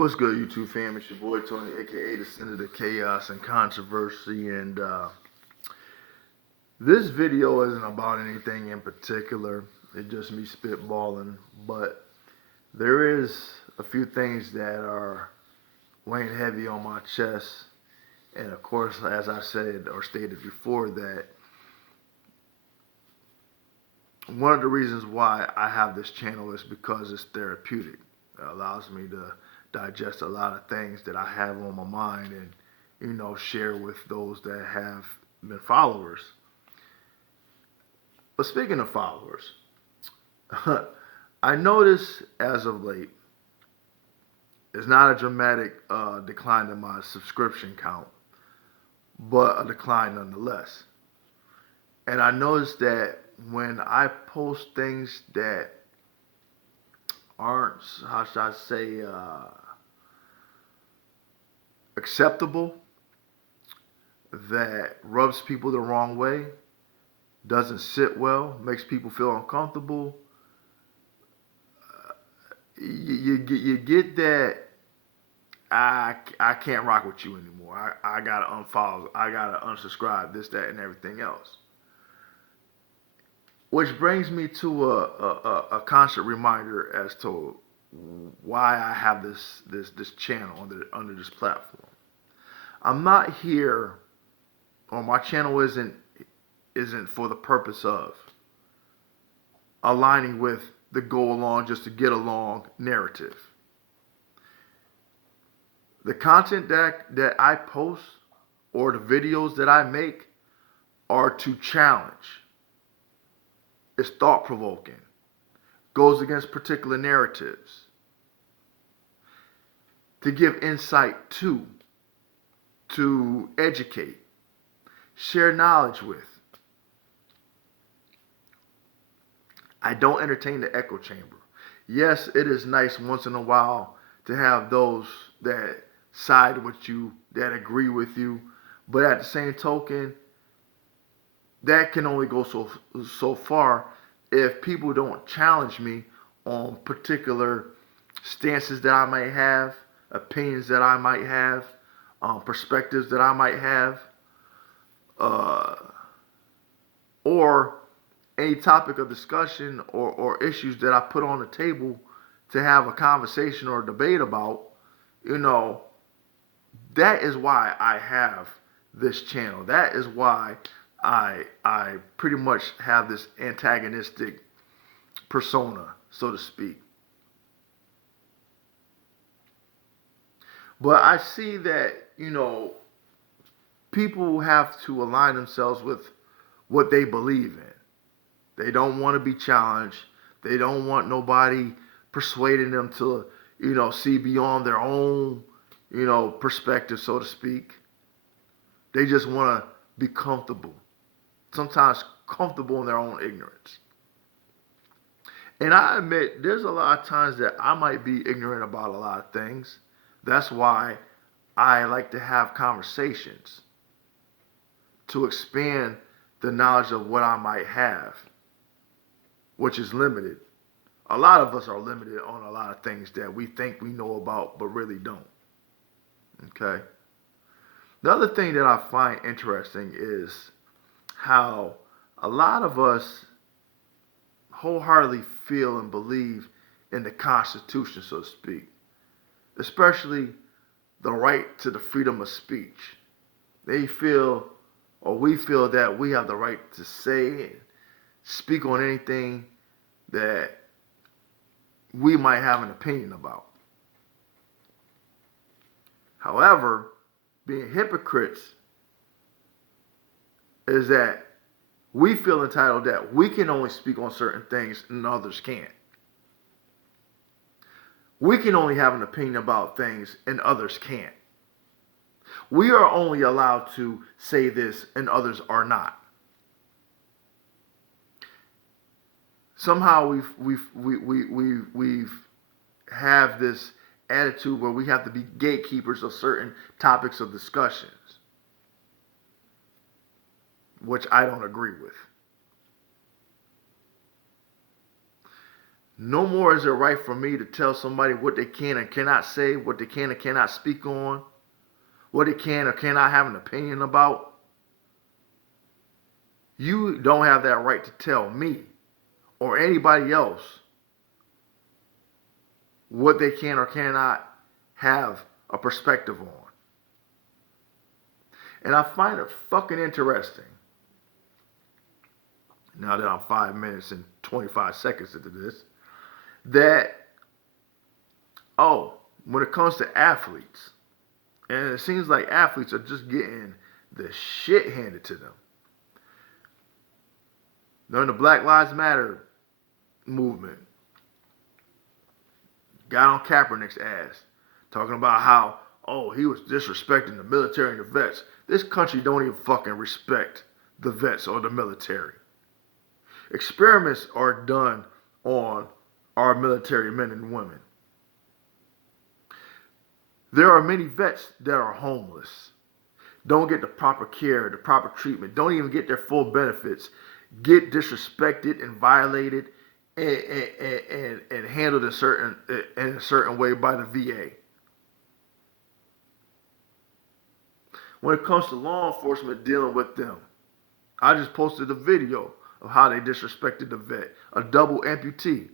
What's good, YouTube fam? It's your boy Tony, aka the Senator of Chaos and Controversy, and this video isn't about anything in particular. It's just me spitballing, but there is a few things that are weighing heavy on my chest, and of course, as I said or stated before, that one of the reasons why I have this channel is because it's therapeutic. It allows me to digest a lot of things that I have on my mind and, share with those that have been followers. But speaking of followers, I notice as of late, it's not a dramatic decline in my subscription count, but a decline nonetheless. And I noticed that when I post things that aren't, how should I say, acceptable, that rubs people the wrong way, doesn't sit well, makes people feel uncomfortable, you get that I can't rock with you anymore. I gotta unfollow, I gotta unsubscribe, this, that, and everything else. Which brings me to a constant reminder as to why I have this channel under this platform. I'm not here, or my channel isn't for the purpose of aligning with the go along just to get along narrative. The content that I post or the videos that I make are to challenge. It's thought provoking. Goes against particular narratives. To give insight to educate, share knowledge with. I don't entertain the echo chamber. Yes, it is nice once in a while to have those that side with you, that agree with you, but at the same token, that can only go so far if people don't challenge me on particular stances that I might have, opinions that I might have, perspectives that I might have, or any topic of discussion or issues that I put on the table to have a conversation or a debate about. That is why I have this channel. That is why I pretty much have this antagonistic persona, so to speak. But I see that, people have to align themselves with what they believe in. They don't want to be challenged. They don't want nobody persuading them to, see beyond their own, perspective, so to speak. They just want to be comfortable. Sometimes comfortable in their own ignorance. And I admit, there's a lot of times that I might be ignorant about a lot of things. That's why I like to have conversations to expand the knowledge of what I might have, which is limited. A lot of us are limited on a lot of things that we think we know about but really don't. Okay? The other thing that I find interesting is how a lot of us wholeheartedly feel and believe in the Constitution, so to speak, especially the right to the freedom of speech. They feel, or we feel, that we have the right to say and speak on anything that we might have an opinion about. However, being hypocrites is that we feel entitled that we can only speak on certain things and others can't. We can only have an opinion about things and others can't. We are only allowed to say this and others are not. Somehow we've have this attitude where we have to be gatekeepers of certain topics of discussions, which I don't agree with. No more is it right for me to tell somebody what they can and cannot say, what they can and cannot speak on, what they can or cannot have an opinion about. You don't have that right to tell me or anybody else what they can or cannot have a perspective on. And I find it fucking interesting, now that I'm 5 minutes and 25 seconds into this, that, when it comes to athletes, and it seems like athletes are just getting the shit handed to them. During the Black Lives Matter movement, got on Kaepernick's ass, talking about how, he was disrespecting the military and the vets. This country don't even fucking respect the vets or the military. Experiments are done on our military men and women. There are many vets that are homeless, don't get the proper care, the proper treatment, don't even get their full benefits, get disrespected and violated and handled in a certain way by the VA. When it comes to law enforcement dealing with them, I just posted a video of how they disrespected the vet, a double amputee,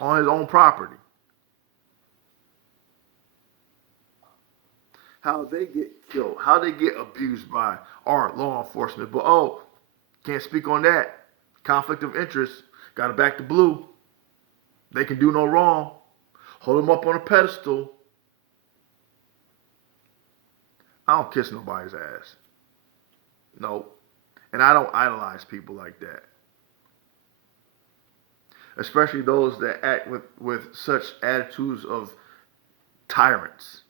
on his own property. How they get killed, how they get abused by our law enforcement. But can't speak on that. Conflict of interest. Got to back the blue. They can do no wrong. Hold them up on a pedestal. I don't kiss nobody's ass. No. And I don't idolize people like that. Especially those that act with such attitudes of tyrants.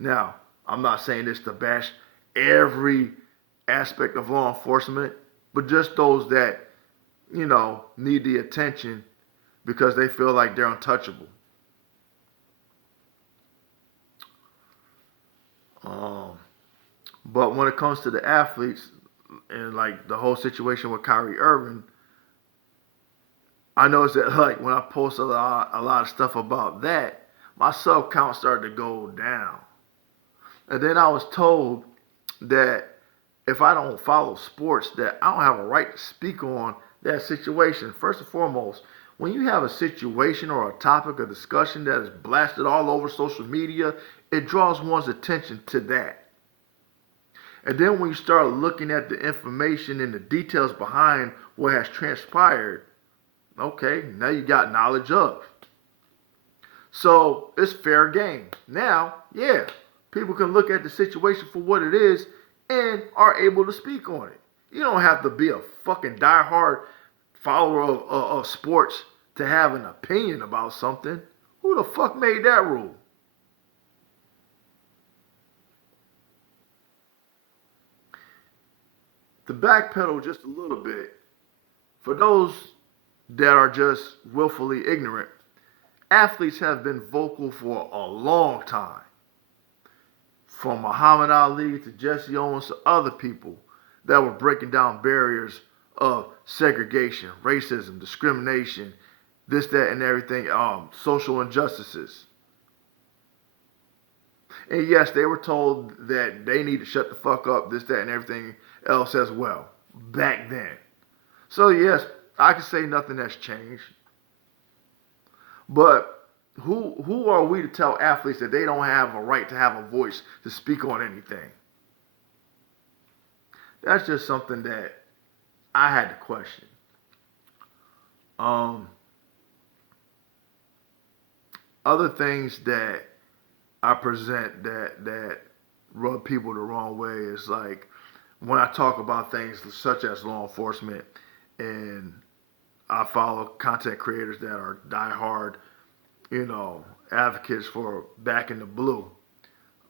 Now, I'm not saying this to bash every aspect of law enforcement, but just those that, need the attention because they feel like they're untouchable. But when it comes to the athletes and like the whole situation with Kyrie Irving, I noticed that like when I post a lot of stuff about that, my sub count started to go down. And then I was told that if I don't follow sports, that I don't have a right to speak on that situation. First and foremost, when you have a situation or a topic of discussion that is blasted all over social media, it draws one's attention to that. And then when you start looking at the information and the details behind what has transpired, okay, now you got knowledge of. So it's fair game. Now, yeah, people can look at the situation for what it is and are able to speak on it. You don't have to be a fucking diehard follower of sports to have an opinion about something. Who the fuck made that rule? To backpedal just a little bit, for those that are just willfully ignorant, athletes have been vocal for a long time. From Muhammad Ali to Jesse Owens to other people that were breaking down barriers of segregation, racism, discrimination, this, that, and everything, social injustices. And yes, they were told that they need to shut the fuck up, this, that, and everything else as well, back then. So yes, I can say nothing has changed. But who are we to tell athletes that they don't have a right to have a voice to speak on anything? That's just something that I had to question. Other things that I present that rub people the wrong way is like when I talk about things such as law enforcement, and I follow content creators that are diehard, advocates for backing the blue,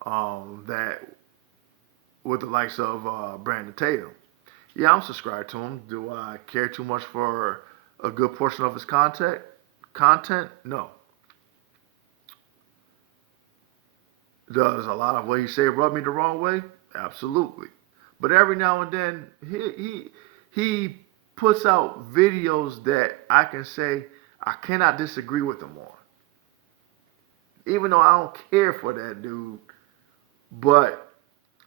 that with the likes of Brandon Tatum. Yeah, I'm subscribed to him. Do I care too much for a good portion of his content? No. Does a lot of what he say rub me the wrong way? Absolutely. But every now and then he puts out videos that I can say I cannot disagree with him on. Even though I don't care for that dude, but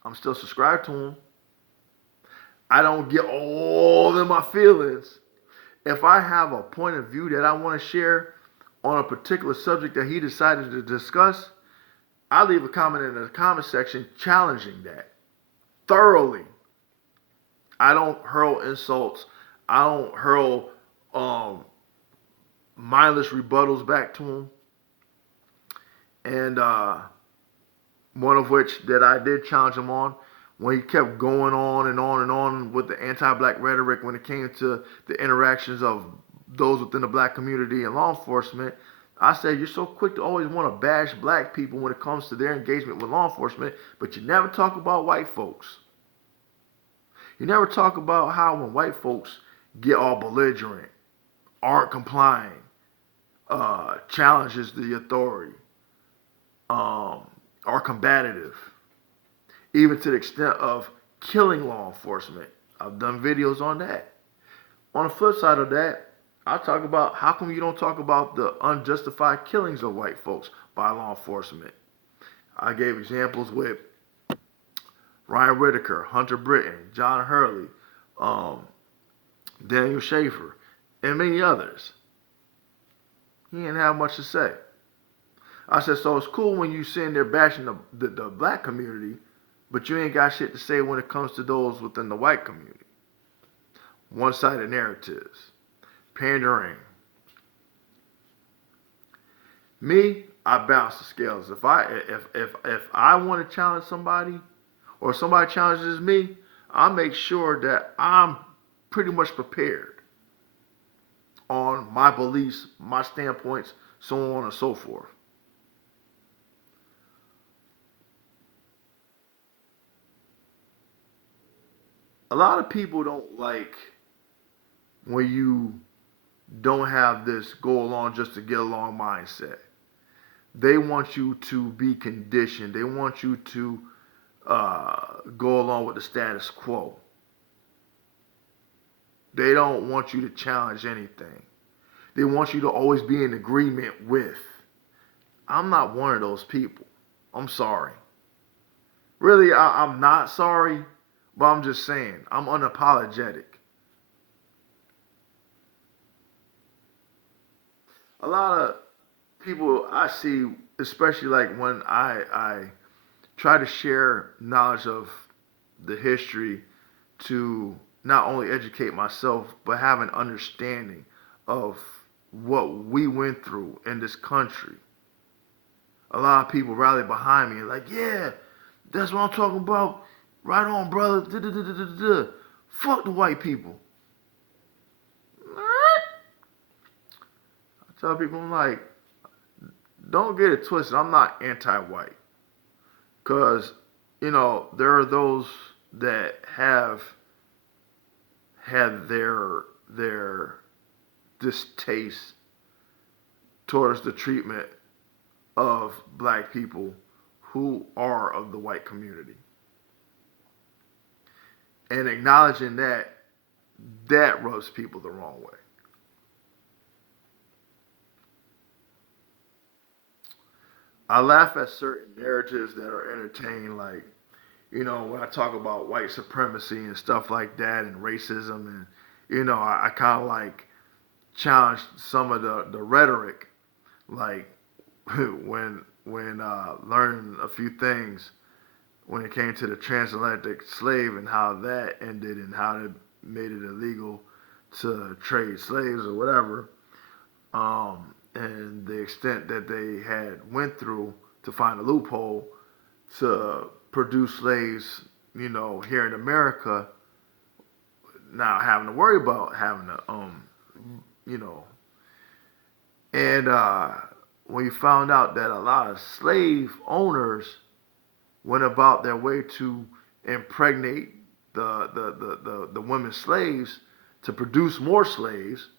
I'm still subscribed to him. I don't get all in my feelings. If I have a point of view that I want to share on a particular subject that he decided to discuss, I leave a comment in the comment section challenging that thoroughly. I don't hurl insults. I don't hurl um, mindless rebuttals back to him. And one of which that I did challenge him on when he kept going on and on and on with the anti-black rhetoric when it came to the interactions of those within the black community and law enforcement. I said, you're so quick to always want to bash black people when it comes to their engagement with law enforcement, but you never talk about white folks. You never talk about how when white folks get all belligerent, aren't complying, challenges the authority, are combative, even to the extent of killing law enforcement. I've done videos on that. On the flip side of that, I talk about how come you don't talk about the unjustified killings of white folks by law enforcement. I gave examples with Ryan Whitaker, Hunter Britton, John Hurley, um, Daniel Schaefer, and many others. He didn't have much to say. I said, so it's cool when you sitting there bashing the black community, but you ain't got shit to say when it comes to those within the white community. One-sided narratives, pandering. Me, I balance the scales. If I want to challenge somebody, or somebody challenges me, I make sure that I'm pretty much prepared on my beliefs, my standpoints, so on and so forth. A lot of people don't like when you don't have this go along just to get along mindset. They want you to be conditioned. They want you to go along with the status quo. They don't want you to challenge anything. They want you to always be in agreement with. I'm not one of those people. I'm sorry. Really, I'm not sorry, but I'm just saying, I'm unapologetic. A lot of people I see, especially like when I try to share knowledge of the history to not only educate myself, but have an understanding of what we went through in this country. A lot of people rally behind me like, yeah, that's what I'm talking about. Right on, brother. Da-da-da-da-da-da. Fuck the white people. I tell people, I'm like, don't get it twisted. I'm not anti-white. Because, there are those that have had their distaste towards the treatment of black people who are of the white community. And acknowledging that rubs people the wrong way. I laugh at certain narratives that are entertained, like, when I talk about white supremacy and stuff like that and racism, and, I kind of like challenge some of the rhetoric, like when learning a few things when it came to the transatlantic slave and how that ended and how it made it illegal to trade slaves or whatever, and the extent that they had went through to find a loophole to produce slaves, here in America, not having to worry about having to, you know, and when you found out that a lot of slave owners went about their way to impregnate the women slaves to produce more slaves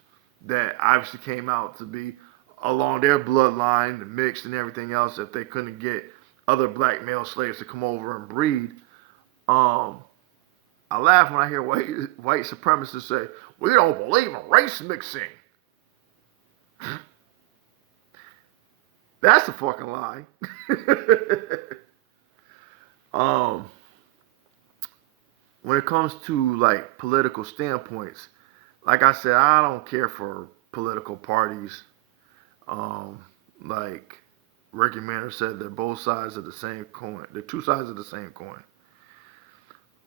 that obviously came out to be along their bloodline, mixed and everything else, if they couldn't get other black male slaves to come over and breed. Um, I laugh when I hear white supremacists say, "We don't believe in race mixing." That's a fucking lie. um, when it comes to like political standpoints, like I said, I don't care for political parties. Um, like Ricky Manor said, they're both sides of the same coin. They're two sides of the same coin.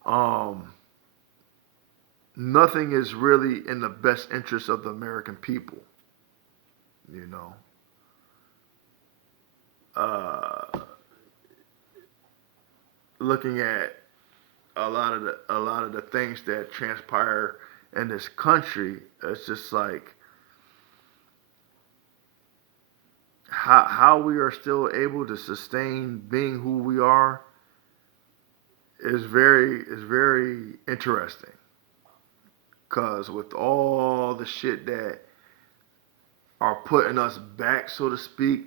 Um, Nothing is really in the best interest of the American people. You know, uh, looking at a lot of the things that transpire in this country, it's just like how we are still able to sustain being who we are is very interesting. Cause with all the shit that are putting us back, so to speak,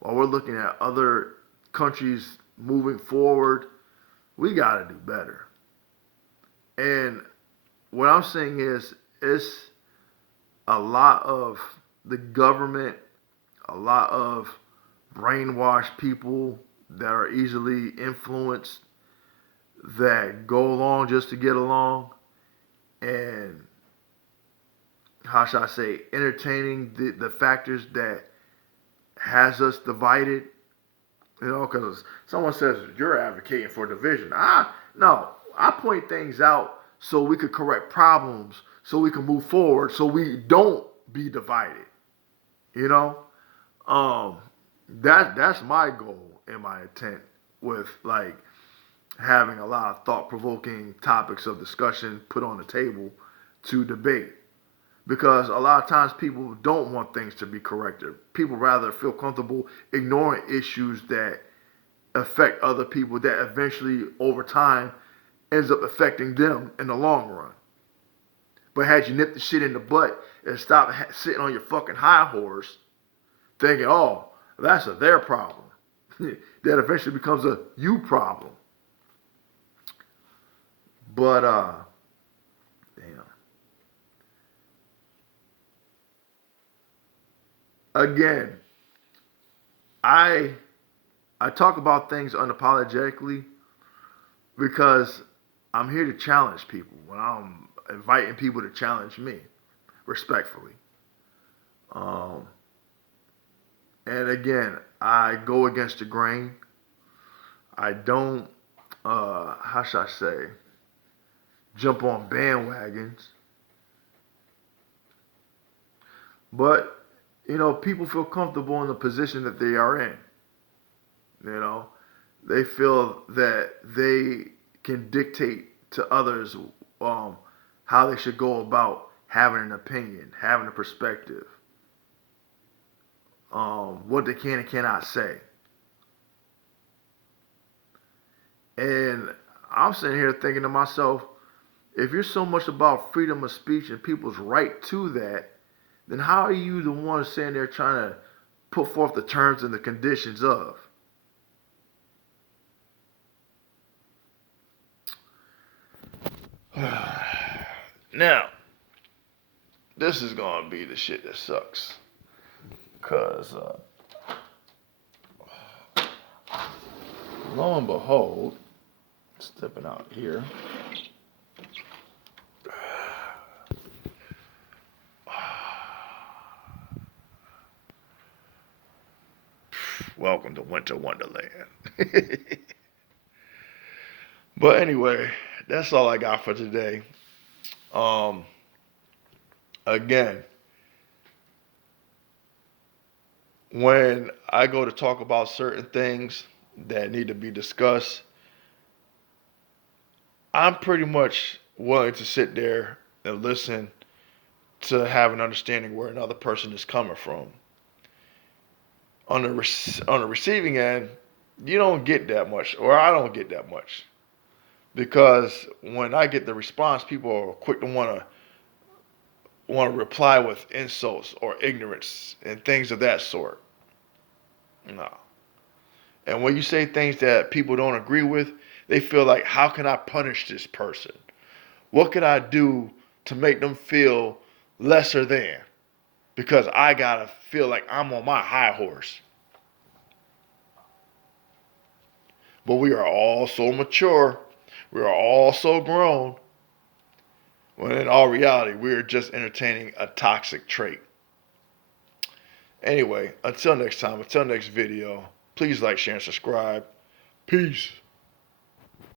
while we're looking at other countries moving forward, we got to do better. And what I'm saying is, it's a lot of the government, a lot of brainwashed people that are easily influenced that go along just to get along, and how should I say, entertaining the factors that has us divided. You know, because someone says you're advocating for division. No, I point things out so we could correct problems, so we can move forward, so we don't be divided. You know, um, that's my goal and my intent with like having a lot of thought provoking topics of discussion put on the table to debate. Because a lot of times people don't want things to be corrected. People rather feel comfortable ignoring issues that affect other people that eventually over time ends up affecting them in the long run. But had you nipped the shit in the butt and stopped sitting on your fucking high horse thinking, oh, that's their problem, that eventually becomes a you problem. But damn. Again, I I talk about things unapologetically because I'm here to challenge people when I'm inviting people to challenge me respectfully. Um, and again, I go against the grain. I don't, how should I say, jump on bandwagons. But, people feel comfortable in the position that they are in. You know, they feel that they can dictate to others um, how they should go about having an opinion, having a perspective, what they can and cannot say. And I'm sitting here thinking to myself, if you're so much about freedom of speech and people's right to that, then how are you the one sitting there trying to put forth the terms and the conditions of? Now, this is going to be the shit that sucks. Because, lo and behold, stepping out here. Welcome to Winter Wonderland. But anyway, that's all I got for today. Um, Again, when I go to talk about certain things that need to be discussed, I'm pretty much willing to sit there and listen to have an understanding where another person is coming from. On the receiving end, you don't get that much, or I don't get that much, because when I get the response, people are quick to want to reply with insults or ignorance and things of that sort. No. And when you say things that people don't agree with, they feel like, how can I punish this person? What could I do to make them feel lesser than? Because I gotta feel like I'm on my high horse. But we are all so mature. We are all so grown. When in all reality, we are just entertaining a toxic trait. Anyway, until next time, until next video, please like, share, and subscribe. Peace.